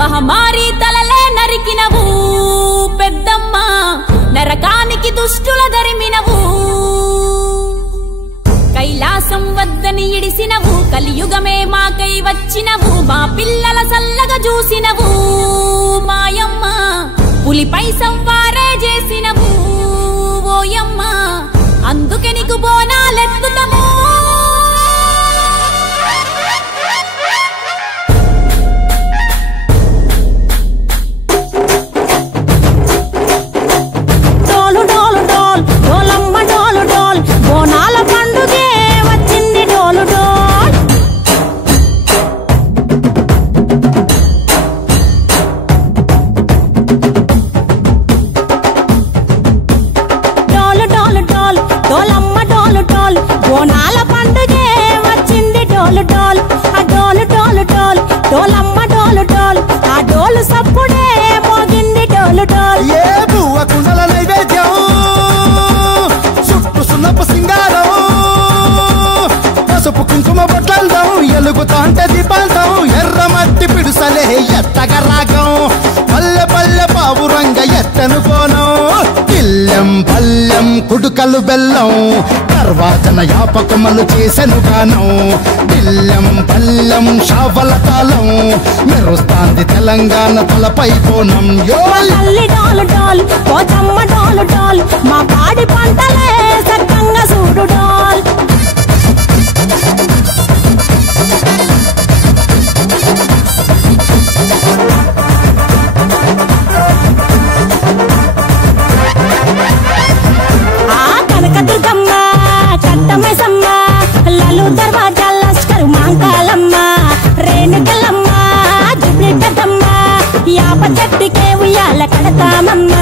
మహమారి తలలే నరికినవు పెద్దమ్మ నరకానికి దుష్టుల దరిమినవు కైలాసం వద్దని ఇడిసినవు కలియుగమే మాకై వచ్చినవు మా పిల్లల సల్లగా చూసినవు మాయమ్మ పులిపై సంవారే చేసినవు ఓయమ్మ అందుకే నీకు బోనాలెత్తుతాము ఎలుగుతాంటే దీపాలతం ఎర్రమట్టి పిడుసలే ఎత్తగ రాగం పల్లె పల్లె పావురంగ ఎత్తనుకోనం పిల్లెం పల్లెం కుడుకలు బెల్లం తర్వాతన యాపకమలు చేసెను గానం పిల్లెం పల్లెం షావల తాళం మెరుస్తాంది తెలంగాణ తలపై కోణం మా పాడి పంటలే సక్కంగా చూడు డాల్ కనకదుర్గమ్మ కట్టమైసమ్మ లలు దర్వాజా లస్కరు మాంకాలమ్మ రేణుకలమ్మ జుబ్లి పెద్దమ్మ యాప చెట్టుకే ఉయ్యాల కడతామమ్మ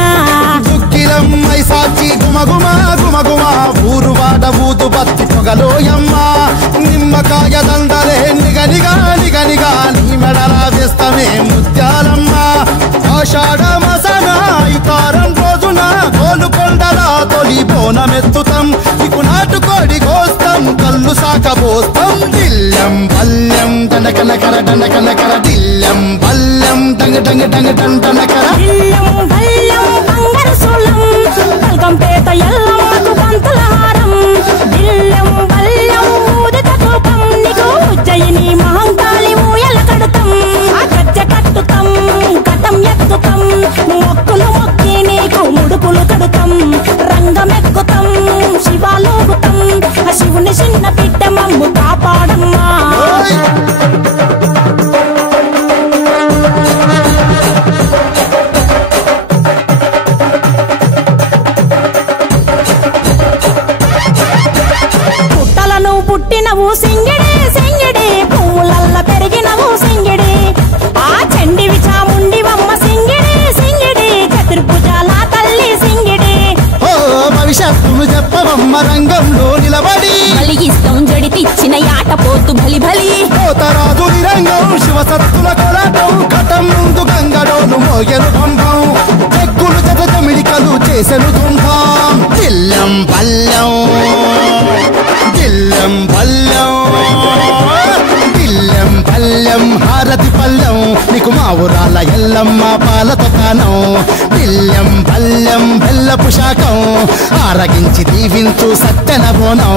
దుక్కిలమ్మై సాచి గుమగుమ గుమగుమ ఊరు వాడ ఊదు బత్తి పొగలోయమ్మ నిమ్మకాయ దండలే నిగనిగా నిగనిగా నీ మెడలా వేస్తమే ముత్యాలమ్మ ఆషాఢ మసన ఇతారం రోజున గోలుకొండల తొలి బోనమెత్తుతాం నీకు నాటుకోడి కోస్తాం కళ్ళు సాకబోస్తాం దిల్లెం పల్లెం దండకనకర దండకనకర దిల్లెం పల్లెం డంగ డంగ డంగ డండనకర దిల్లెం పల్లెం బంగారు సోలం పల్కంపేట ఎల్లమ్మకు పంతుల హారం దిల్లెం పల్లెం ఊదిత ధూపం నీకు ఉజ్జయిని మహంకాళి ఊయల కడుతాం గజ్జ కట్టుతాం కటం ఎత్తుతాం మొక్కులు మొక్కి నీకు ముడుపులు కడుతాం రంగమెక్కుతాం శివాలోగుతాం శివుని చిన్న బిడ్డ మమ్ము కాపాడమ్మా పుట్టలను పుట్టినవు సింగిడి సింగిడి పువ్వులల్ల పెరిగినవు సింగిడి ఆ చండివి చాముండివమ్మ సింగిడి సింగిడి చతుర్భుజాల తల్లి సింగిడి ఓ భవిష్యత్తును చెప్పవమ్మ రంగంలో నిలబడి బలిగిస్తాం జడితిచ్చిన యాట పోతు బలి బలి పోతరాజు నిరంగం శివసత్తుల కొలాటం కటం ముందు గంగడోను మోగెను పంపం చెక్కులు జత జమిడికలు చేసెను తుంటాం దిల్లెం పల్లెం దిల్లెం పల్లెం దిల్లెం పల్లెం హారతి పల్లెం నీకు మా ఊరాల ఎల్లమ్మ పాలతో కానం దిల్లెం పల్లెం బెల్లపు శాఖం ఆరగించి దీవించు సత్తెన బోనం